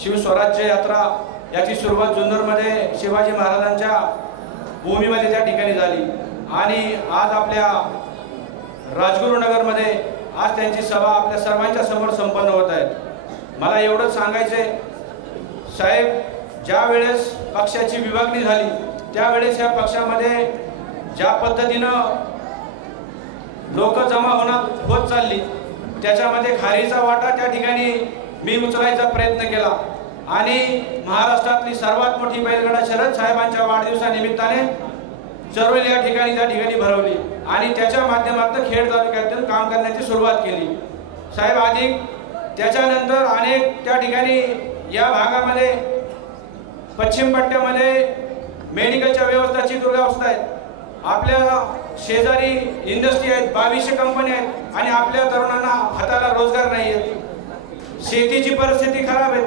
शिवस्वराज्य यात्रा याची सुरुवात जुन्नरमध्ये शिवाजी महाराजांच्या भूमीमध्ये त्या ठिकाणी झाली आणि आज आपल्या राजगुरुनगरमध्ये आज त्यांची सभा आपल्या सर्वांच्या समोर संपन्न होत आहे। मला एवढंच सांगायचंय साहेब, ज्या वेळेस पक्षाची विभागणी झाली त्यावेळेस या पक्षामध्ये ज्या पद्धतीनं लोक जमा होत चालली त्याच्यामध्ये खारीचा वाटा त्या ठिकाणी मी उचलायचा प्रयत्न केला आणि महाराष्ट्रातली सर्वात मोठी बैलगाडा शर्यत साहेबांच्या वाढदिवसानिमित्ताने चरवली या ठिकाणी त्या ठिकाणी भरवली आणि त्याच्या माध्यमातून खेड तालुक्यातून काम करण्याची सुरुवात केली। साहेब अधिक त्याच्यानंतर अनेक त्या ठिकाणी या भागामध्ये पश्चिम पट्ट्यामध्ये मेडिकलच्या व्यवस्थेची दुरावस्था आहे। आपल्या शेजारी इंडस्ट्री आहेत, 2200 कंपन्या आहेत आणि आपल्या तरुणांना हाताला रोजगार नाही आहे। शेतीची परिस्थिती खराब आहे।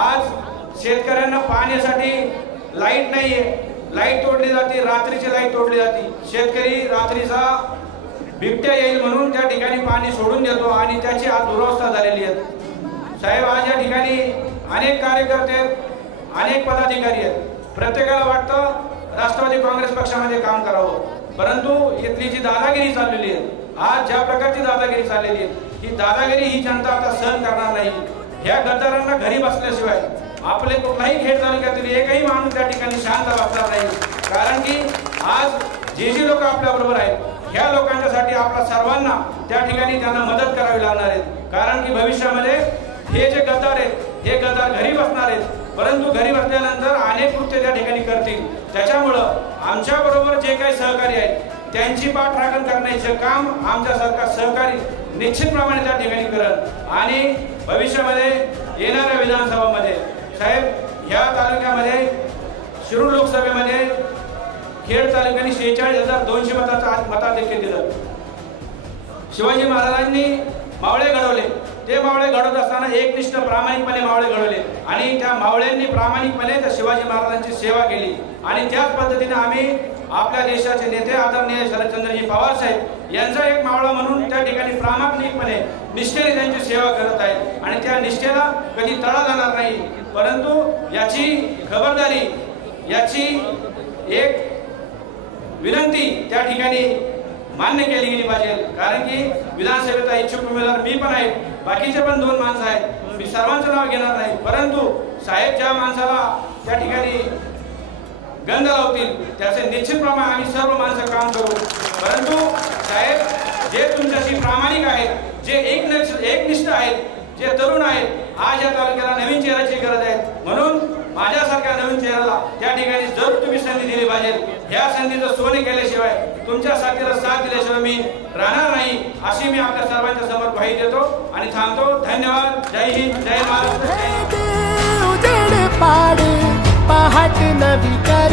आज शेतकऱ्यांना पाण्यासाठी लाईट नाही आहे, लाईट तोडली जाते, रात्रीची लाईट तोडली जाते। शेतकरी रात्रीचा बिबट्या येईल म्हणून त्या ठिकाणी पाणी सोडून देतो आणि त्याची आज दुरावस्था झालेली आहे। साहेब आज या ठिकाणी अनेक कार्यकर्ते आहेत, अनेक पदाधिकारी आहेत, प्रत्येकाला वाटतं राष्ट्रवादी काँग्रेस पक्षामध्ये काम करावं, परंतु इथली जी दादागिरी चाललेली आहे, आज ज्या प्रकारची दादागिरी चाललेली आहे ही दादागिरी ही जनता आता सहन करणार नाही। ह्या गद्दारांना घरी बसल्याशिवाय आपले कुठलाही खेड तालुक्यातील एकही माणूस त्या ठिकाणी शांत बसणार नाही, कारण की आज जे लोक आपल्या बरोबर आहेत ह्या लोकांच्यासाठी आपल्या सर्वांना त्या ठिकाणी त्यांना मदत करावी लागणार आहे, कारण की भविष्यामध्ये हे जे गद्दार आहेत हे गद्दार घरी बसणार आहेत, परंतु घरी बसल्यानंतर अनेक कृत्य त्या ठिकाणी करतील। त्याच्यामुळं आमच्या बरोबर जे काही सहकारी आहेत त्यांची पाठराखण करण्याचे काम आमच्यासारखा सहकारी निश्चितप्रमाणे त्या ठिकाणी करत आणि भविष्यामध्ये येणाऱ्या विधानसभामध्ये साहेब ह्या तालुक्यामध्ये शिरूर लोकसभेमध्ये खेड तालुक्याने 46,200 मताधिक्य दिलं। शिवाजी महाराजांनी मावळे घडवले, ते मावळे घडवत असताना एकनिष्ठ प्रामाणिकपणे मावळे घडवले आणि त्या मावळ्यांनी प्रामाणिकपणे त्या शिवाजी महाराजांची सेवा केली आणि त्याच पद्धतीने आम्ही आपल्या देशाचे नेते आदरणीय शरदचंद्रजी पवार साहेब यांचा एक मावळा म्हणून त्या ठिकाणी प्रामाणिकपणे निष्ठेने त्यांची सेवा करत आहे आणि त्या निष्ठेला कधी तडा जाणार नाही, परंतु याची खबरदारी, याची एक विनंती त्या ठिकाणी मान्य केली गेली पाहिजे, कारण की विधानसभेचा इच्छुक उमेदवार मी पण आहे, बाकीचे पण 2 माणसं आहेत, मी सर्वांचं नाव घेणार नाही, परंतु साहेब ज्या माणसाला त्या ठिकाणी गंध लावतील त्याचे निश्चितप्रमाणे आम्ही सर्व माणसं काम करू, परंतु साहेब जे तुमच्याशी प्रामाणिक आहेत, जे एकनिष्ठ आहेत, जे तरुण आहेत, आज या तालुक्याला नवीन चेहऱ्याची गरज आहे, म्हणून माझ्यासारख्या नवीन चेहऱ्याला त्या ठिकाणी जर तुम्ही संधी दिली पाहिजे, ह्या संधीचं सोने केल्याशिवाय तुमच्या साथीला साथ दिल्याशिवाय मी राहणार नाही अशी मी आपल्या सर्वांच्या समोर ग्वाही देतो आणि थांबतो। धन्यवाद। जय हिंद, जय महाराष्ट्र। पहाट नवी कर